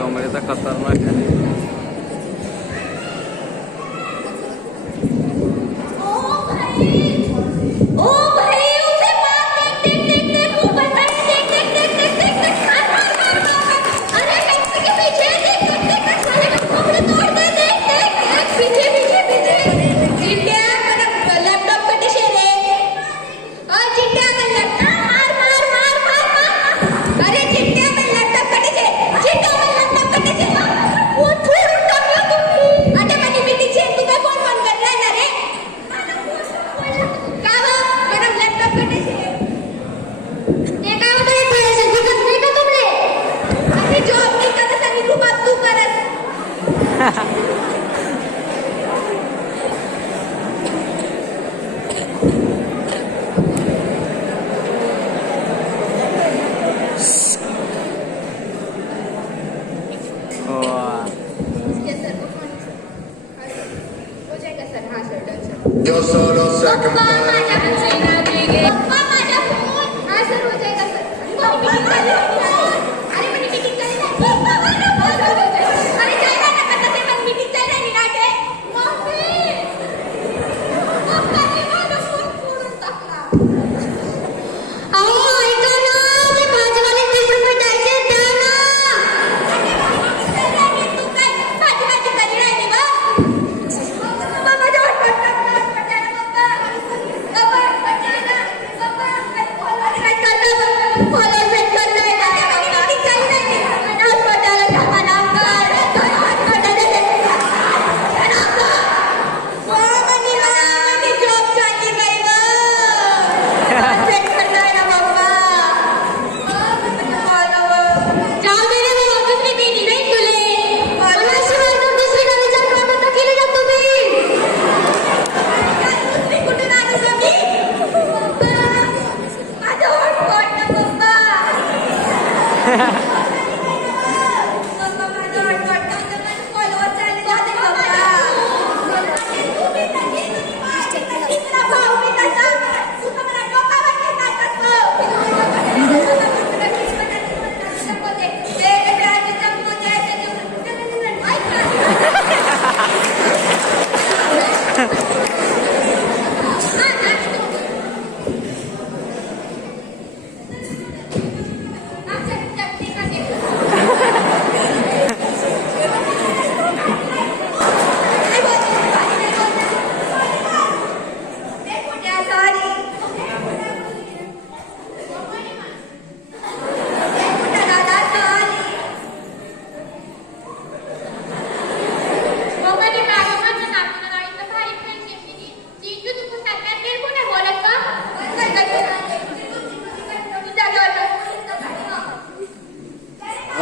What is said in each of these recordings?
कमरेचा खतरनाक आहे. Yo solo sé cantar.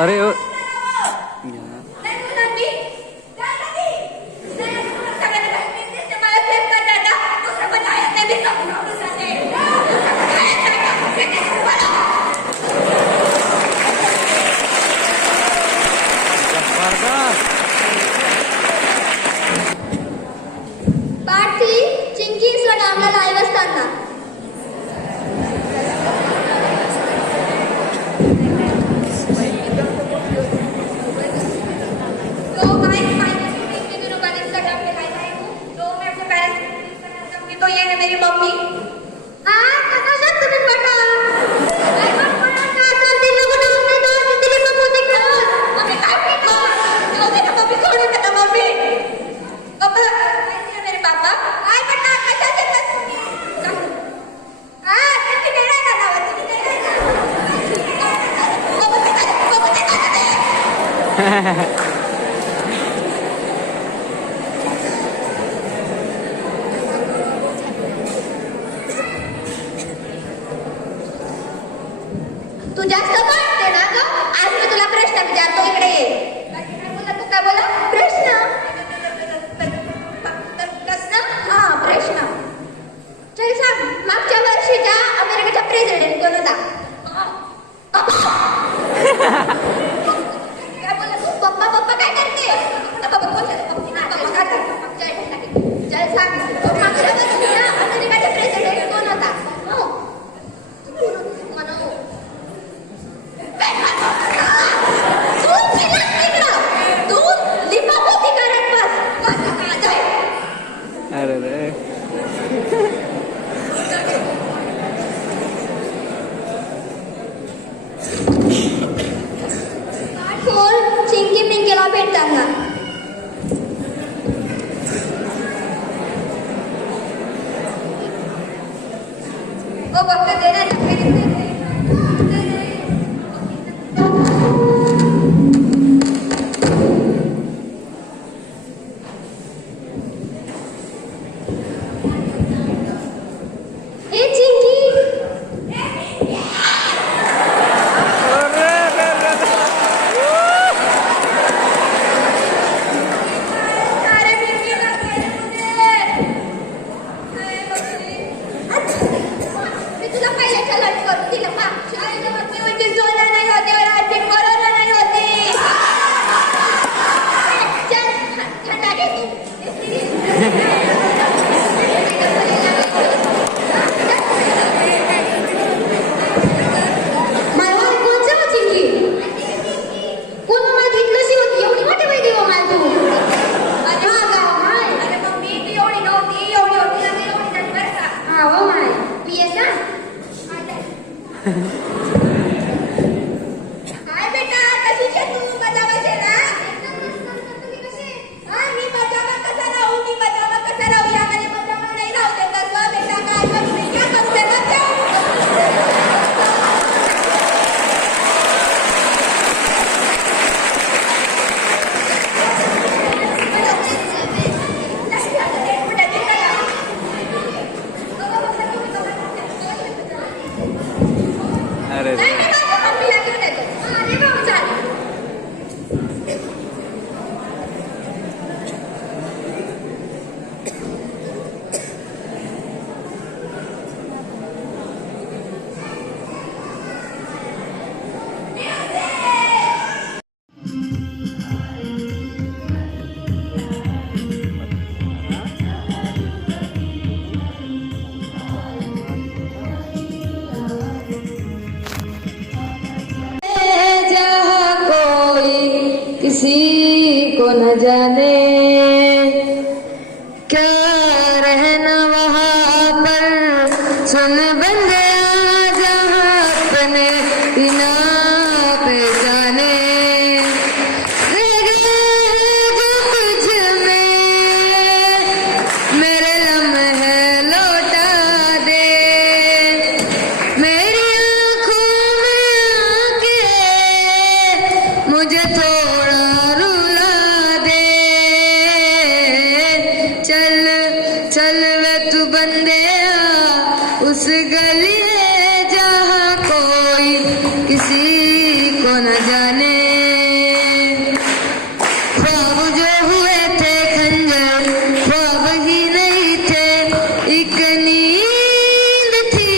अरे पार्थी चिंकिंग्सला डामला लाईव्ह असताना तो ये है मेरी मम्मी। हाँ, कसं तुम्ही बघा। तू जास्त बोलते ना ग. आज मी तुला प्रश्न विचारतो, इकडे ये. तू काय बोला? प्रश्न. हा प्रश्न. चल सांग, मागच्या वर्षीच्या अमेरिकेचा प्रेसिडेंट कोण होता? काय बोला तू? पप्पा पप्पा काय करते? पप्पा काय करते? चल सांग, मागच्या वर्षीच्या अमेरिकेचा प्रेसिडेंट कोण होता? म्हणू किसी को न जाने क्या रहना वहाँ पर। सुन बंदे जहाँ अपने बिना पहचाने रह गए जो तुझ में मेरे लम्हे लौटा दे। मेरी आँखों में आके मुझे थोड़ा रुला दे। चल चल वे तू बंदे उस गली है जहाँ कोई किसी को न जाने। ख्वाब जो हुए थे खंजर ख्वाब ही नहीं थे, एक नींद थी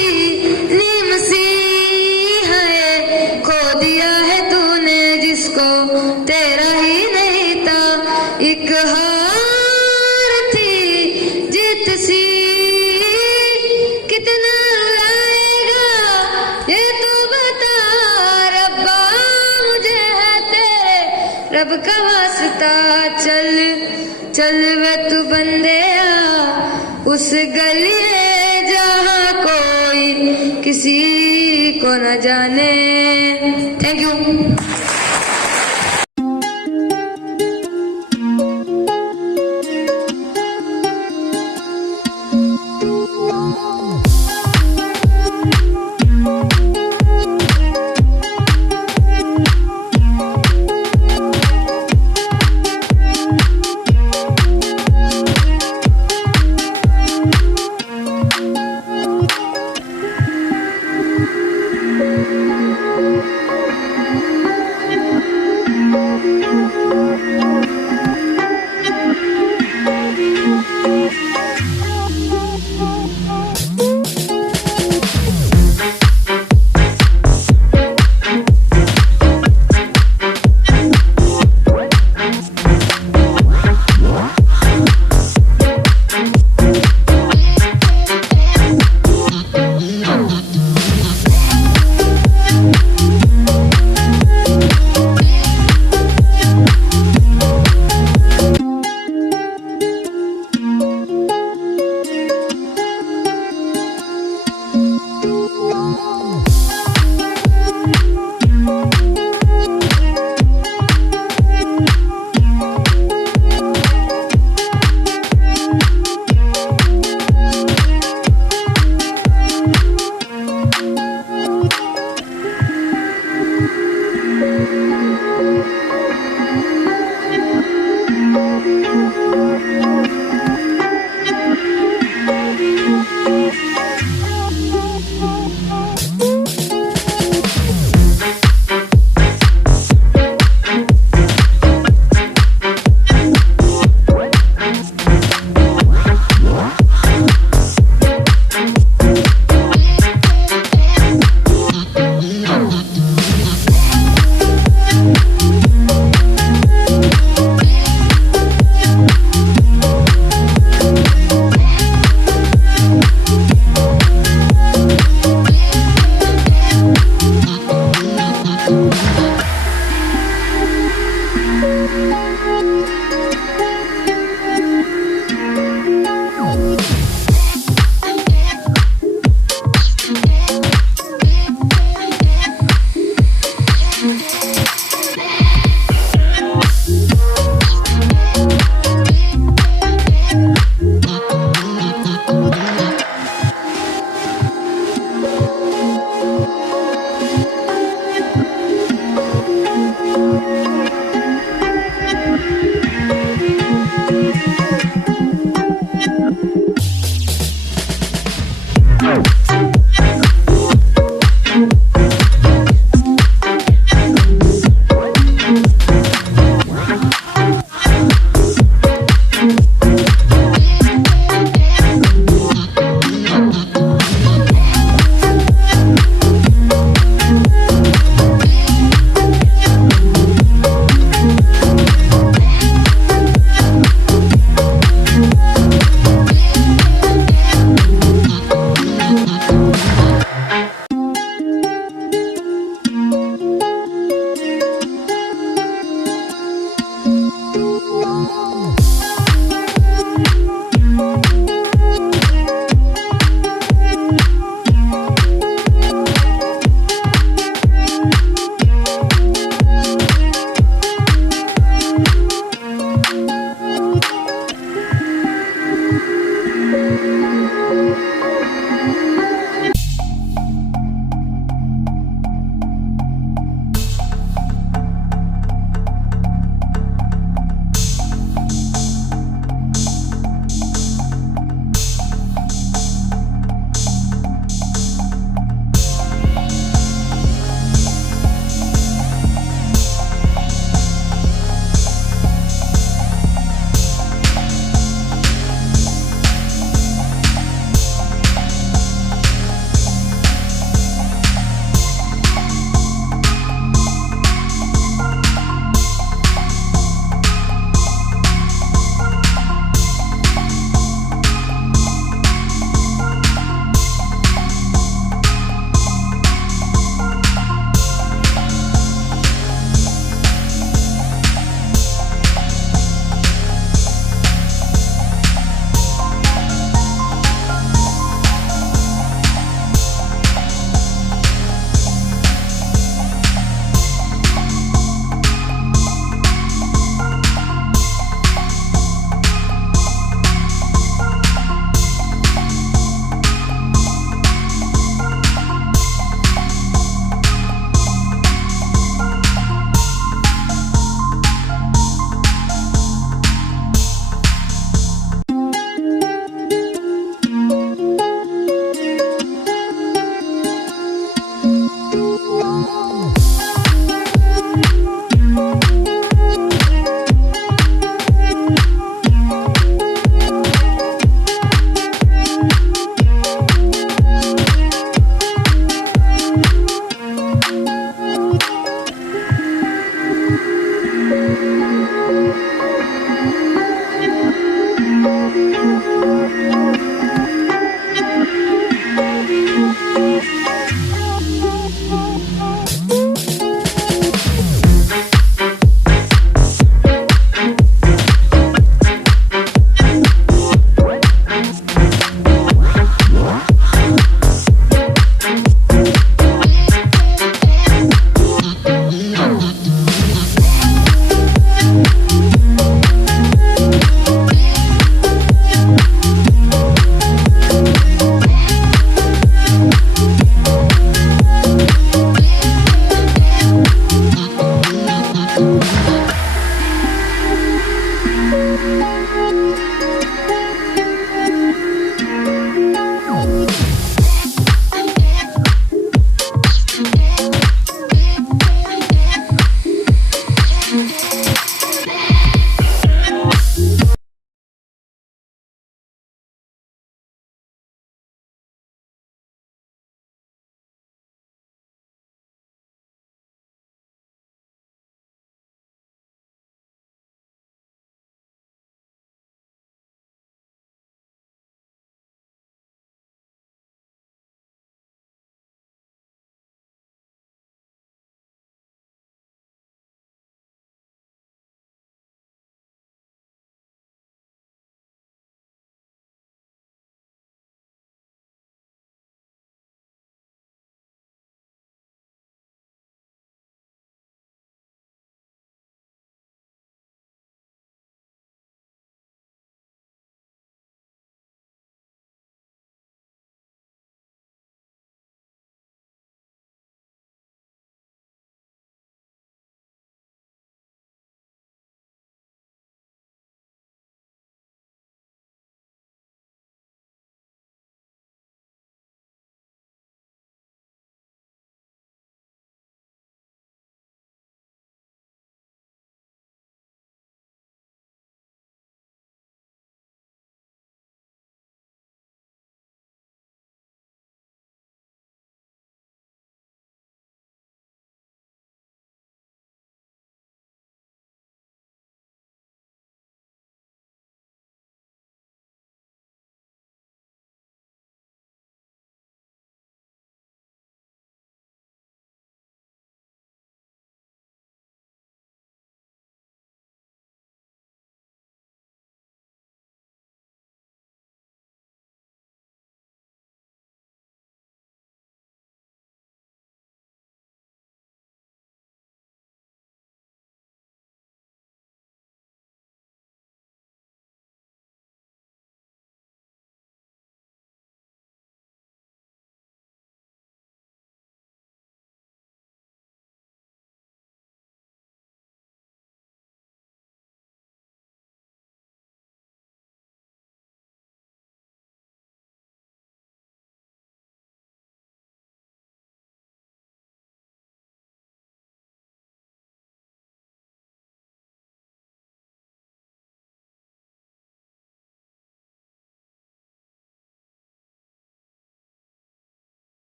नीम सी है। खो दिया है तूने जिसको तेरा ही नहीं था, एक हार थी जीत सी। कितना रुलाएगा ये तो बता रब्बा, मुझे है तेरे रब का वास्ता। चल चल वे तू बंदे उस गली है जहाँ कोई किसी को न जाने। Thank you.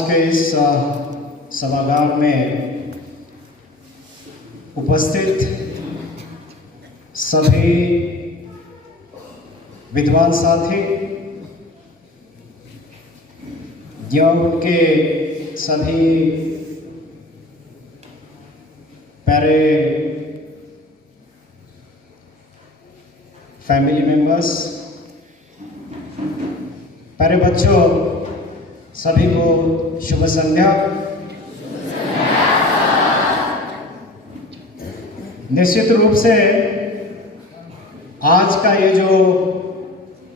आज के इस सभागार में उपस्थित सभी विद्वान साथी या उनके सभी प्यारे फैमिली मेंबर्स, प्यारे बच्चों, सभी को शुभ संध्या। निश्चित रूप से आज का ये जो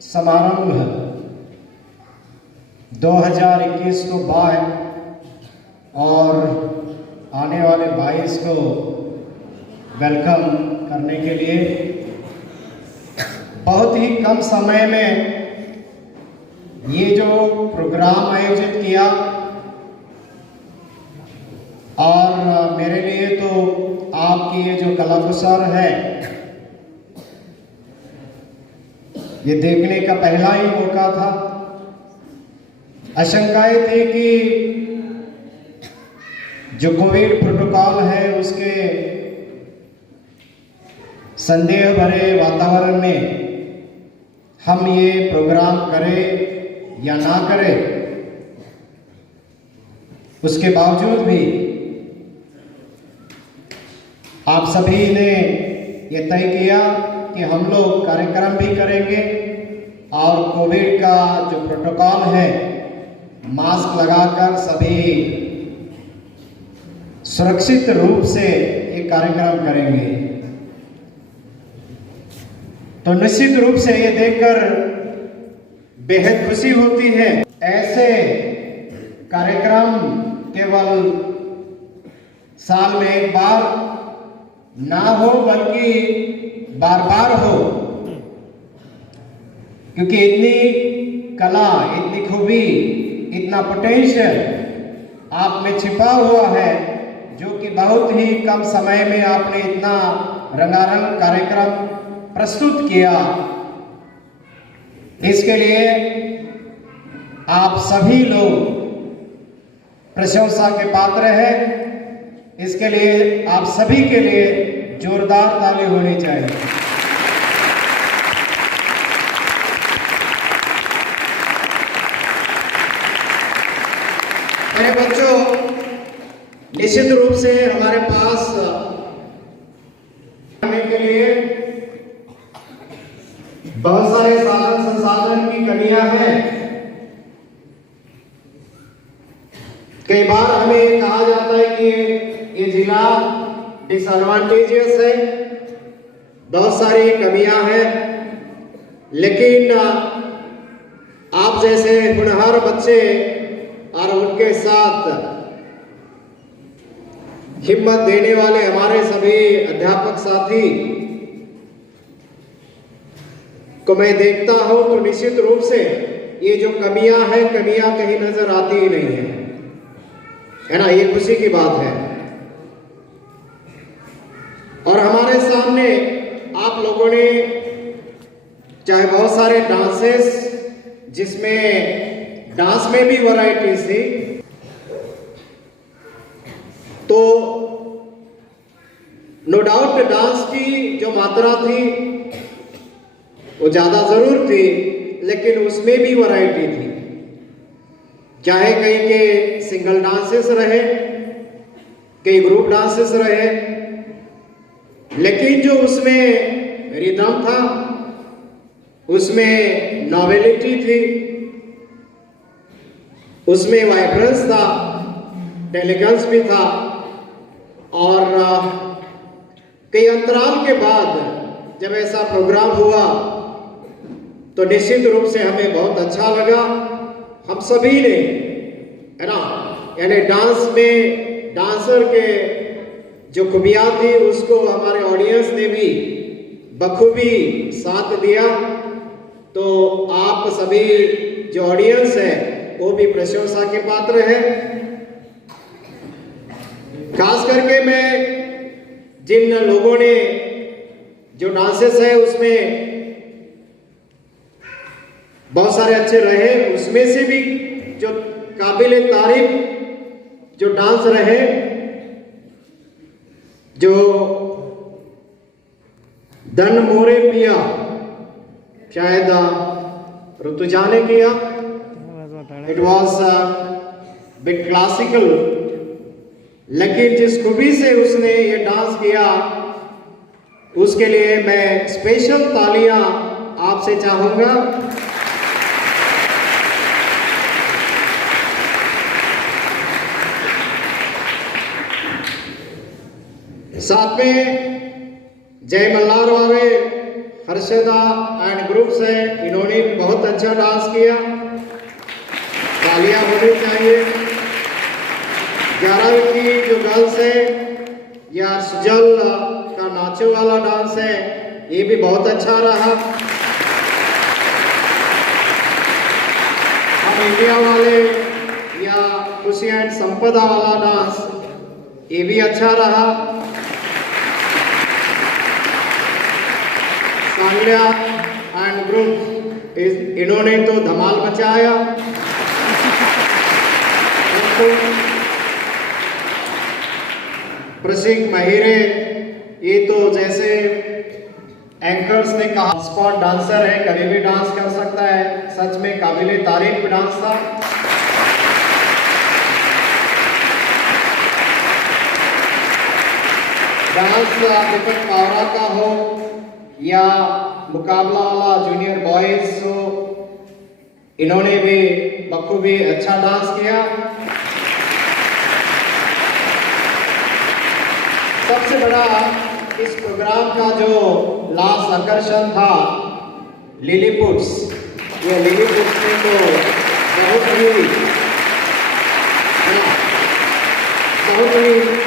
समारंभ 2021 को 22 और आने वाले 22 को वेलकम करने के लिए बहुत ही कम समय में ये जो प्रोग्राम आयोजित किया, और मेरे लिए तो आपकी ये जो कलाकुसर है ये देखने का पहला ही मौका था। आशंकाएं थी कि जो कोविड प्रोटोकॉल है उसके संदेह भरे वातावरण में हम ये प्रोग्राम करें या ना करें, उसके बावजूद भी आप सभी ने ये तय किया कि हम लोग कार्यक्रम भी करेंगे और कोविड का जो प्रोटोकॉल है मास्क लगाकर सभी सुरक्षित रूप से ये कार्यक्रम करेंगे। तो निश्चित रूप से ये देखकर बेहद खुशी होती है। ऐसे कार्यक्रम केवल साल में एक बार ना हो बल्कि बार बार हो, क्योंकि इतनी कला, इतनी खूबी, इतना पोटेंशियल आप में छिपा हुआ है जो कि बहुत ही कम समय में आपने इतना रंगारंग कार्यक्रम प्रस्तुत किया। इसके लिए आप सभी लोग प्रशंसा के पात्र हैं। इसके लिए आप सभी के लिए जोरदार ताली होनी चाहिए। मेरे बच्चों, निश्चित रूप से हमारे पास करने के लिए बहुत सारे साधन संसाधन की कमियां हैं। कई बार हमें कहा जाता है कि ये जिला डिसएडवांटेजियस है, बहुत सारी कमियां हैं, लेकिन आप जैसे होनहार बच्चे और उनके साथ हिम्मत देने वाले हमारे सभी अध्यापक साथी को मैं देखता हूं तो निश्चित रूप से ये जो कमियां हैं, कमियां कहीं नजर आती ही नहीं है ना। ये खुशी की बात है। और हमारे सामने आप लोगों ने चाहे बहुत सारे डांसेस, जिसमें डांस में भी वैरायटी थी, तो नो डाउट डांस की जो मात्रा थी वो ज्यादा जरूर थी, लेकिन उसमें भी वैरायटी थी। चाहे कहीं के सिंगल डांसेस रहे, कई ग्रुप डांसेस रहे, लेकिन जो उसमें रिदम था, उसमें नॉवेलिटी थी, उसमें वाइब्रेंस था, एलिगेंस भी था। और कई अंतराल के बाद जब ऐसा प्रोग्राम हुआ तो निश्चित रूप से हमें बहुत अच्छा लगा। हम सभी ने, है ना, यानी डांस में डांसर के जो खूबियां थी उसको हमारे ऑडियंस ने भी बखूबी साथ दिया। तो आप सभी जो ऑडियंस है वो भी प्रशंसा के पात्र है। खास करके मैं जिन लोगों ने जो डांसेस है उसमें बहुत सारे अच्छे रहे, उसमें से भी जो काबिल तारीफ जो डांस रहे, जो धन मोरे पिया शायद ऋतुजा ने किया। इट वॉज बिट क्लासिकल, लेकिन जिस खूबी से उसने ये डांस किया उसके लिए मैं स्पेशल तालियां आपसे चाहूंगा। साथ में जय मल्हार वाले हर्षदा एंड ग्रुप्स है, इन्होंने बहुत अच्छा डांस किया, तालियां होनी चाहिए। 11वीं की जो गर्ल्स है या सुजल का नाचो वाला डांस है, ये भी बहुत अच्छा रहा। हम इंडिया वाले या खुशी एंड संपदा वाला डांस, ये भी अच्छा रहा। सांगल्या एंड ग्रुप इन्होंने तो धमाल मचाया। प्रसिक महिरे, ये तो जैसे एंकर्स ने कहा स्पॉट डांसर है, कभी भी डांस कर सकता है। सच में काबिले तारीफ डांस था। डांस दीपक पावरा का हो या मुकाबला वाला जूनियर बॉयज हो, इन्होंने भी बखूबी अच्छा डांस किया। सबसे बड़ा इस प्रोग्राम का जो लास्ट आकर्षण था लिलीपुट्स, ये लिलीपुट्स ने तो बहुत ही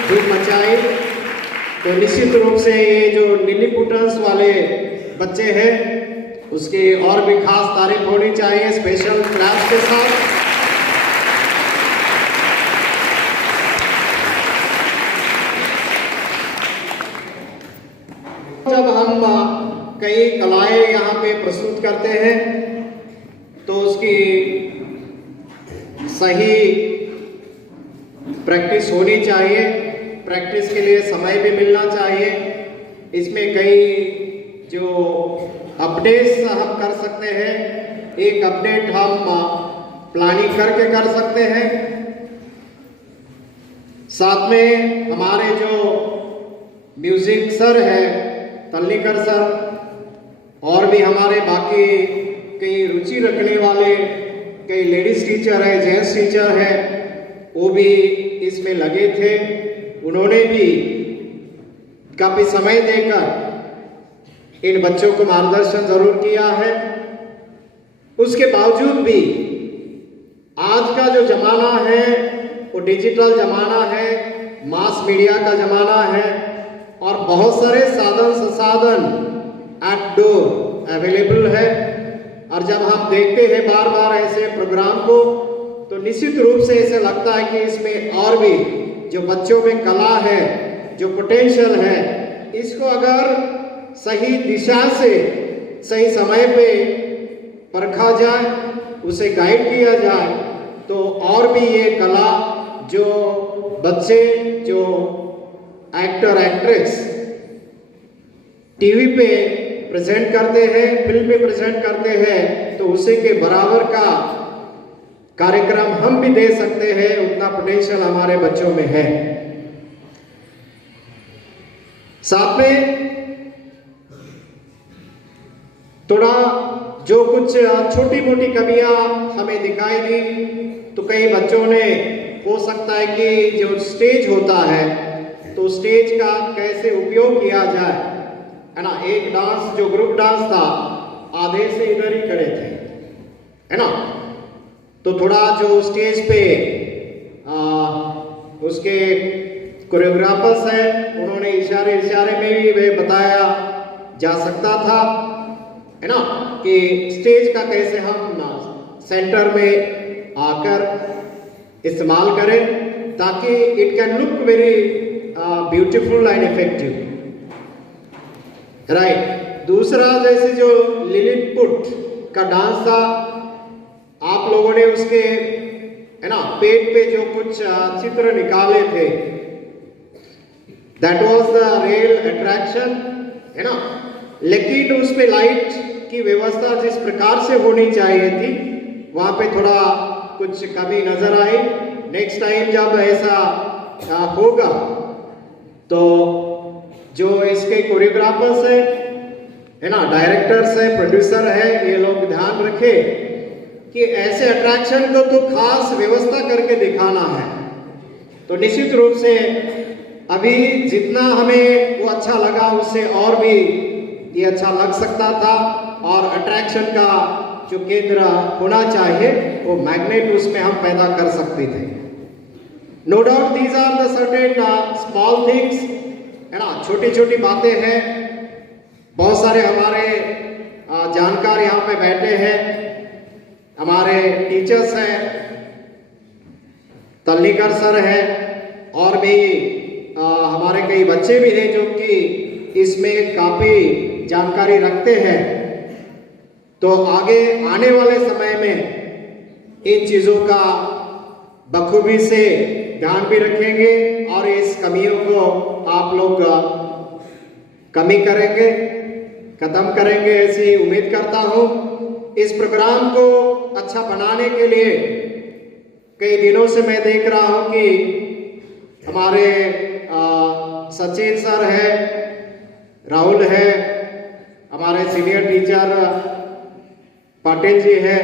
धूम मचाई। तो निश्चित रूप से ये जो लिलीपुटन्स वाले बच्चे हैं उसकी और भी खास तारीफ होनी चाहिए स्पेशल क्लास के साथ। जब हम कई कलाएं यहाँ पे प्रस्तुत करते हैं तो उसकी सही प्रैक्टिस होनी चाहिए, प्रैक्टिस के लिए समय भी मिलना चाहिए। इसमें कई जो अपडेट्स हम कर सकते हैं, एक अपडेट हम प्लानिंग करके कर सकते हैं। साथ में हमारे जो म्यूजिक सर है तल्लीकर सर, और भी हमारे बाकी कई रुचि रखने वाले कई लेडीज टीचर है, जेंट्स टीचर है, वो भी इसमें लगे थे। उन्होंने भी काफी समय देकर इन बच्चों को मार्गदर्शन जरूर किया है। उसके बावजूद भी आज का जो जमाना है वो डिजिटल जमाना है, मास मीडिया का जमाना है, और बहुत सारे साधन संसाधन एट डोर अवेलेबल है। और जब हम देखते हैं बार बार ऐसे प्रोग्राम को तो निश्चित रूप से ऐसा लगता है कि इसमें और भी जो बच्चों में कला है, जो पोटेंशियल है, इसको अगर सही दिशा से सही समय पे परखा जाए, उसे गाइड किया जाए, तो और भी ये कला जो बच्चे जो एक्टर एक्ट्रेस टीवी पे प्रेजेंट करते हैं, फिल्म में प्रेजेंट करते हैं, तो उसी के बराबर का कार्यक्रम हम भी दे सकते हैं। उतना पोटेंशियल हमारे बच्चों में है। साथ में थोड़ा जो कुछ छोटी मोटी कमियां हमें दिखाई दी, तो कई बच्चों ने हो सकता है कि जो स्टेज होता है तो स्टेज का कैसे उपयोग किया जाए, है ना। एक डांस जो ग्रुप डांस था, आधे से इधर ही खड़े थे, है ना। तो थोड़ा जो स्टेज पे उसके कोरियोग्राफर्स हैं, उन्होंने इशारे में भी वे बताया जा सकता था, है ना, कि स्टेज का कैसे हम सेंटर में आकर इस्तेमाल करें ताकि it can look very beautiful and effective, right. दूसरा, जैसे जो लिलीपुट का डांस था, आप लोगों ने उसके है ना, पेट पे जो कुछ चित्र निकाले थे, that was the real attraction, है ना। लेकिन उसमें लाइट की व्यवस्था जिस प्रकार से होनी चाहिए थी, वहां पे थोड़ा कुछ कमी नजर आई। नेक्स्ट टाइम जब ऐसा होगा तो जो इसके कोरियोग्राफर्स है ना, डायरेक्टर्स है, प्रोड्यूसर है, ये लोग ध्यान रखे कि ऐसे अट्रैक्शन को तो खास व्यवस्था करके दिखाना है। तो निश्चित रूप से अभी जितना हमें वो अच्छा लगा, उससे और भी ये अच्छा लग सकता था, और अट्रैक्शन का जो केंद्र होना चाहिए वो मैग्नेट उसमें हम पैदा कर सकते थे। No doubt these are the certain small things, है ना, छोटी छोटी बातें हैं। बहुत सारे हमारे जानकार यहाँ पे बैठे हैं, हमारे टीचर्स हैं, तल्लीकर सर हैं, और भी हमारे कई बच्चे भी हैं जो कि इसमें काफी जानकारी रखते हैं। तो आगे आने वाले समय में इन चीजों का बखूबी से ध्यान भी रखेंगे और इस कमियों को आप लोग कमी करेंगे, खत्म करेंगे, ऐसी उम्मीद करता हूं। इस प्रोग्राम को अच्छा बनाने के लिए कई दिनों से मैं देख रहा हूं कि हमारे सचिन सर है, राहुल है, हमारे सीनियर टीचर पाटिल जी है,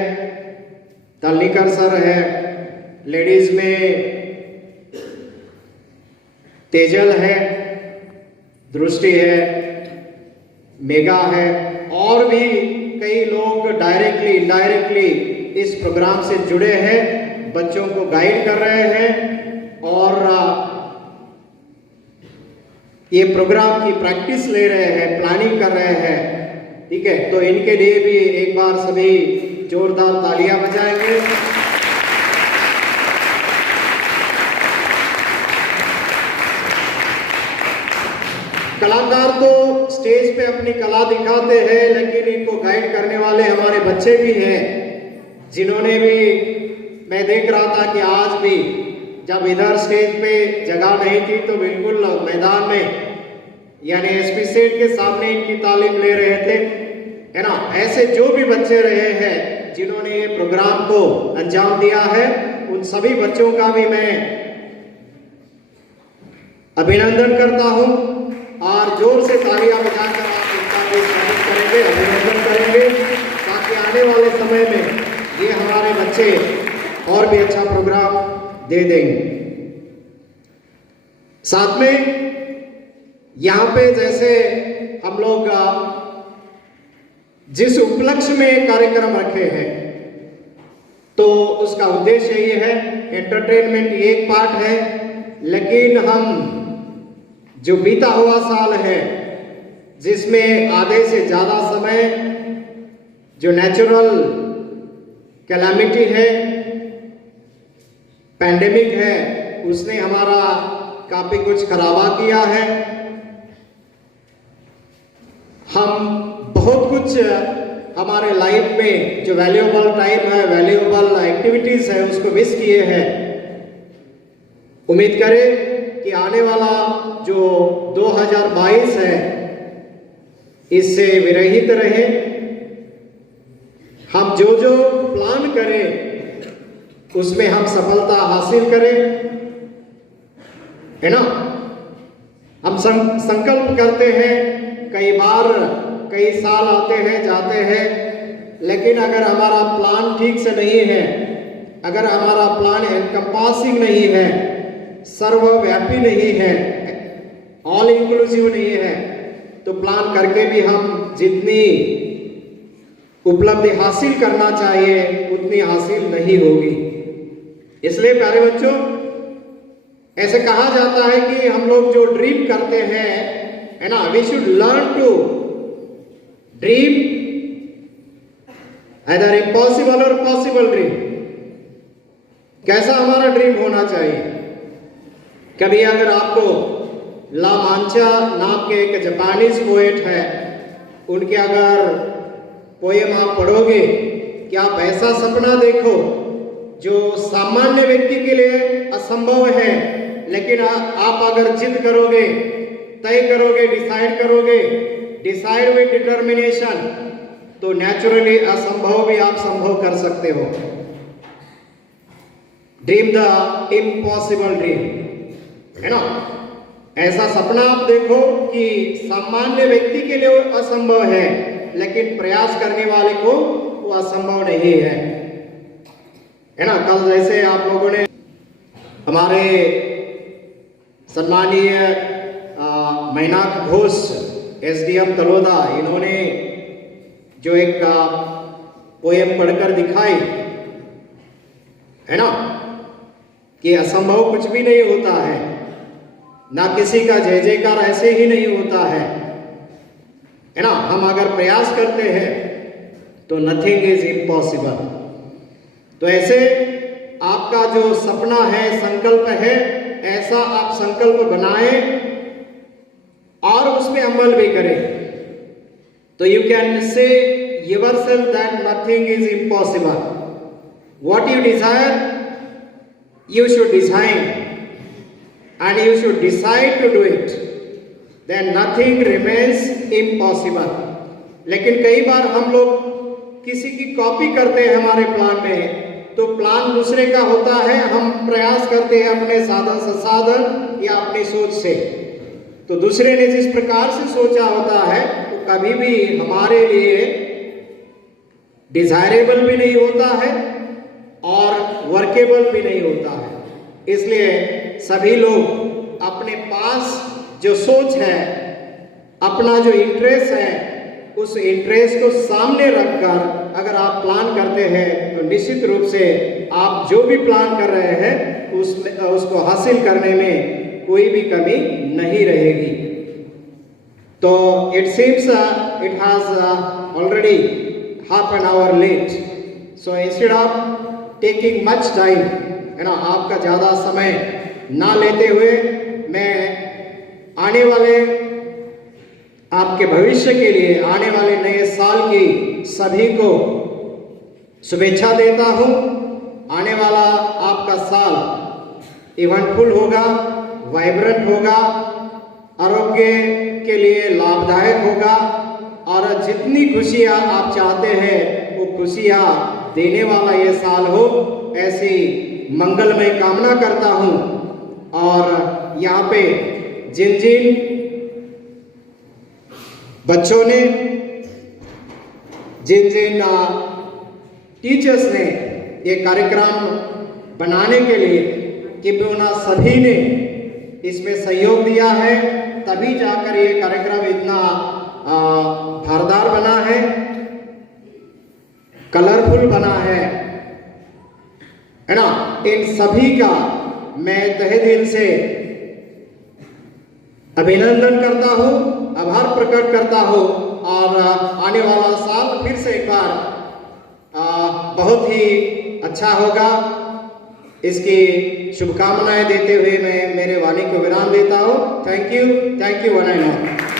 तलनीकर सर है, लेडीज में तेजल है, दृष्टि है, मेगा है, और भी कई लोग डायरेक्टली इनडायरेक्टली इस प्रोग्राम से जुड़े हैं, बच्चों को गाइड कर रहे हैं और ये प्रोग्राम की प्रैक्टिस ले रहे हैं, प्लानिंग कर रहे हैं। ठीक है, तो इनके लिए भी एक बार सभी जोरदार तालियां बजाएंगे। कलाकार तो स्टेज पे अपनी कला दिखाते हैं, लेकिन इनको गाइड करने वाले हमारे बच्चे भी हैं, जिन्होंने भी, मैं देख रहा था कि आज भी जब इधर स्टेज पे जगह नहीं थी तो बिल्कुल मैदान में यानी एसपी सेठ के सामने इनकी तालीम ले रहे थे, है ना। ऐसे जो भी बच्चे रहे हैं जिन्होंने ये प्रोग्राम को अंजाम दिया है, उन सभी बच्चों का भी मैं अभिनंदन करता हूं और जोर से तालियां बजाकर आप इनका भी स्वागत करेंगे, अभिनंदन करेंगे, ताकि आने वाले समय में ये हमारे बच्चे और भी अच्छा प्रोग्राम दे देंगे। साथ में यहाँ पे जैसे हम लोग जिस उपलक्ष्य में कार्यक्रम रखे हैं, तो उसका उद्देश्य ये है, एंटरटेनमेंट एक पार्ट है, लेकिन हम जो बीता हुआ साल है जिसमें आधे से ज्यादा समय जो नेचुरल कैलामिटी है, पैंडेमिक है, उसने हमारा काफी कुछ खराबा किया है। हम बहुत कुछ हमारे लाइफ में जो वैल्यूएबल टाइम है, वैल्यूएबल एक्टिविटीज है, उसको मिस किए हैं। उम्मीद करें कि आने वाला जो 2022 है इससे विरहित रहे। हम जो जो प्लान करें उसमें हम सफलता हासिल करें, है ना। हम संकल्प करते हैं, कई बार कई साल आते हैं जाते हैं, लेकिन अगर हमारा प्लान ठीक से नहीं है, अगर हमारा प्लान एनकम्पासिंग नहीं है, सर्वव्यापी नहीं है, ऑल इंक्लूसिव नहीं है, तो प्लान करके भी हम जितनी उपलब्धि हासिल करना चाहिए उतनी हासिल नहीं होगी। इसलिए प्यारे बच्चों, ऐसे कहा जाता है कि हम लोग जो ड्रीम करते हैं, है ना, we should learn to dream either impossible और पॉसिबल ड्रीम। कैसा हमारा ड्रीम होना चाहिए? कभी अगर आपको ला मांचा नाम के एक जापानीज पोएट है, उनके अगर पोएम आप पढ़ोगे कि आप ऐसा सपना देखो जो सामान्य व्यक्ति के लिए असंभव है, लेकिन आप अगर जिद करोगे, तय करोगे, डिसाइड विद डिटर्मिनेशन, तो नेचुरली असंभव भी आप संभव कर सकते हो। ड्रीम द इम्पॉसिबल ड्रीम, है ना। ऐसा सपना आप देखो कि सामान्य व्यक्ति के लिए वो असंभव है, लेकिन प्रयास करने वाले को वो असंभव नहीं है ना। कल जैसे आप लोगों ने हमारे सम्मानीय मैनाक घोष एसडीएम तलोदा, इन्होंने जो एक पोएम पढ़कर दिखाई, है ना, कि असंभव कुछ भी नहीं होता है, ना किसी का जय जयकार ऐसे ही नहीं होता है ना। हम अगर प्रयास करते हैं तो नथिंग इज इम्पॉसिबल। तो ऐसे आपका जो सपना है, संकल्प है, ऐसा आप संकल्प बनाएं और उसमें अमल भी करें। तो you can say yourself that nothing is impossible. What you desire, you should design and you should decide to do it. Then nothing remains impossible. लेकिन कई बार हम लोग किसी की कॉपी करते हैं हमारे प्लान में, तो प्लान दूसरे का होता है, हम प्रयास करते हैं अपने साधन संसाधन या अपनी सोच से। तो दूसरे ने जिस प्रकार से सोचा होता है तो कभी भी हमारे लिए डिजायरेबल भी नहीं होता है और वर्केबल भी नहीं होता है। इसलिए सभी लोग अपने पास जो सोच है, अपना जो इंटरेस्ट है, उस इंटरेस्ट को सामने रखकर अगर आप प्लान करते हैं तो निश्चित रूप से आप जो भी प्लान कर रहे हैं उसको हासिल करने में कोई भी कमी नहीं रहेगी। तो it seems it has already half an hour late, so instead of taking much time, है ना, आपका ज़्यादा समय ना लेते हुए मैं आने वाले आपके भविष्य के लिए, आने वाले नए साल की सभी को शुभेच्छा देता हूँ। आने वाला आपका साल इवेंटफुल होगा, वाइब्रेंट होगा, आरोग्य के लिए लाभदायक होगा और जितनी खुशियाँ आप चाहते हैं वो खुशियाँ देने वाला ये साल हो, ऐसी मंगलमय कामना करता हूँ। और यहाँ पे जिन जिन बच्चों ने, जिन जिन टीचर्स ने ये कार्यक्रम बनाने के लिए, क्योंकि सभी ने इसमें सहयोग दिया है, तभी जाकर ये कार्यक्रम इतना धारदार बना है, कलरफुल बना है ना। इन सभी का मैं तहे दिल से अभिनंदन करता हूँ, आभार प्रकट करता हूँ और आने वाला साल फिर से एक बार बहुत ही अच्छा होगा, इसकी शुभकामनाएं देते हुए मैं मेरे वाणी को विराम देता हूँ। Thank you one and all.